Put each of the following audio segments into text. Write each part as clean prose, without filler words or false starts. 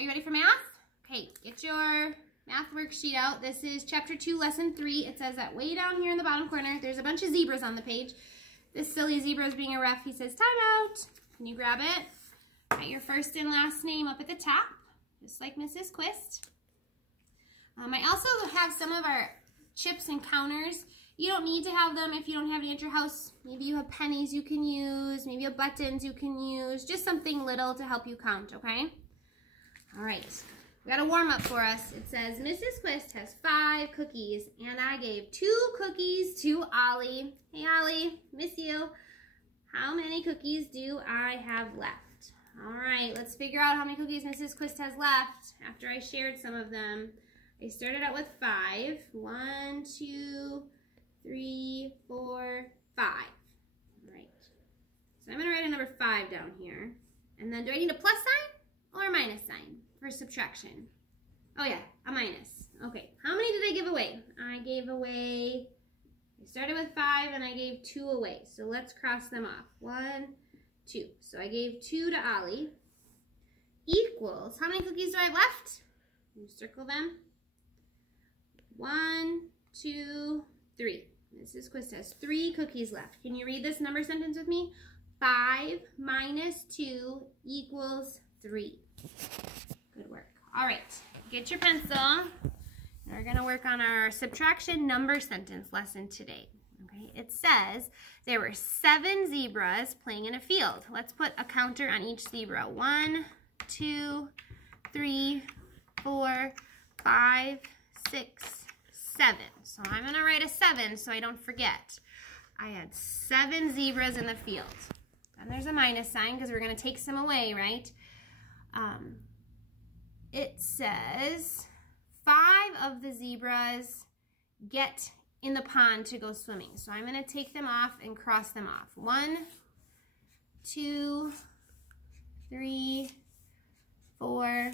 Are you ready for math? Okay, get your math worksheet out. This is chapter 2, lesson 3. It says that way down here in the bottom corner, there's a bunch of zebras on the page. This silly zebra is being a ref. He says, time out. Can you grab it? Write your first and last name up at the top, just like Mrs. Quist. I also have some of our chips and counters. You don't need to have them if you don't have any at your house. Maybe you have pennies you can use. Maybe you have buttons you can use. Just something little to help you count, okay? All right. We got a warm-up for us. It says, Mrs. Quist has 5 cookies, and I gave 2 cookies to Ollie. Hey, Ollie, miss you. How many cookies do I have left? All right, let's figure out how many cookies Mrs. Quist has left after I shared some of them. I started out with 5. 1, 2, 3, 4, 5. All right. So I'm going to write a number 5 down here. And then do I need a plus sign or a minus sign for subtraction? Oh yeah, a minus. Okay, how many did I give away? I started with 5 and I gave 2 away. So let's cross them off. 1, 2. So I gave 2 to Ollie. Equals, how many cookies do I have left? Can you circle them? 1, 2, 3. Mrs. Quist has 3 cookies left. Can you read this number sentence with me? 5 minus 2 equals 3. Good work. All right, get your pencil. We're going to work on our subtraction number sentence lesson today. Okay, it says there were 7 zebras playing in a field. Let's put a counter on each zebra. 1, 2, 3, 4, 5, 6, 7. So I'm going to write a 7 so I don't forget. I had 7 zebras in the field. And there's a minus sign because we're going to take some away, right? It says 5 of the zebras get in the pond to go swimming. So I'm going to take them off and cross them off. 1, 2, 3, 4,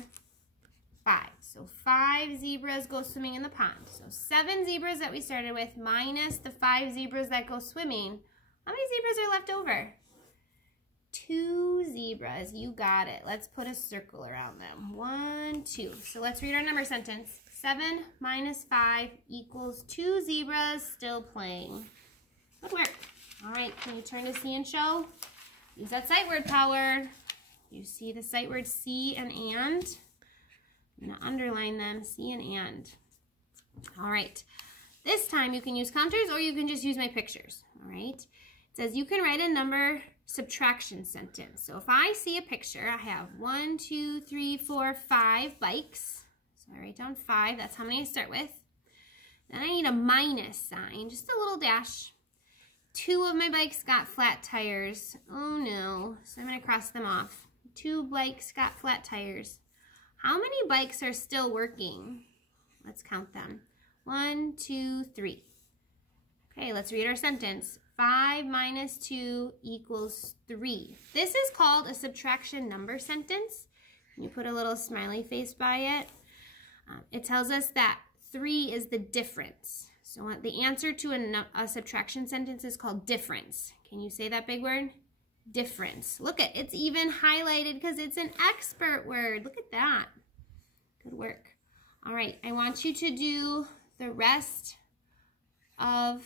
5. So 5 zebras go swimming in the pond. So 7 zebras that we started with minus the 5 zebras that go swimming. How many zebras are left over? 2 zebras. You got it. Let's put a circle around them. 1, 2. So let's read our number sentence. 7 minus 5 equals 2 zebras still playing. Good work. All right, can you turn to see and show? Use that sight word power. You see the sight word see and and. I'm going to underline them, see and. All right. This time you can use counters or you can just use my pictures. All right. It says you can write a number subtraction sentence. So if I see a picture, I have 1, 2, 3, 4, 5 bikes. So I write down 5. That's how many I start with. Then I need a minus sign, just a little dash. 2 of my bikes got flat tires. Oh no. So I'm going to cross them off. 2 bikes got flat tires. How many bikes are still working? Let's count them. 1, 2, 3. Okay, let's read our sentence. 5 minus 2 equals 3. This is called a subtraction number sentence. You put a little smiley face by it. It tells us that 3 is the difference. So the answer to a subtraction sentence is called difference. Can you say that big word? Difference. Look at it's even highlighted because it's an expert word. Look at that. Good work. All right, I want you to do the rest of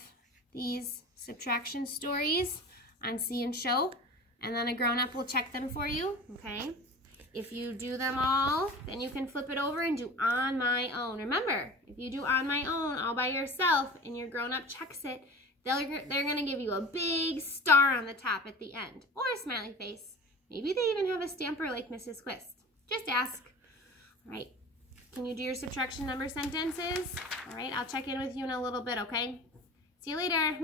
these subtraction stories on See and Show, and then a grown-up will check them for you, okay? If you do them all, then you can flip it over and do On My Own. Remember, if you do On My Own all by yourself and your grown-up checks it, they're going to give you a big star on the top at the end, or a smiley face. Maybe they even have a stamper like Mrs. Quist. Just ask. All right, can you do your subtraction number sentences? All right, I'll check in with you in a little bit, okay? See you later.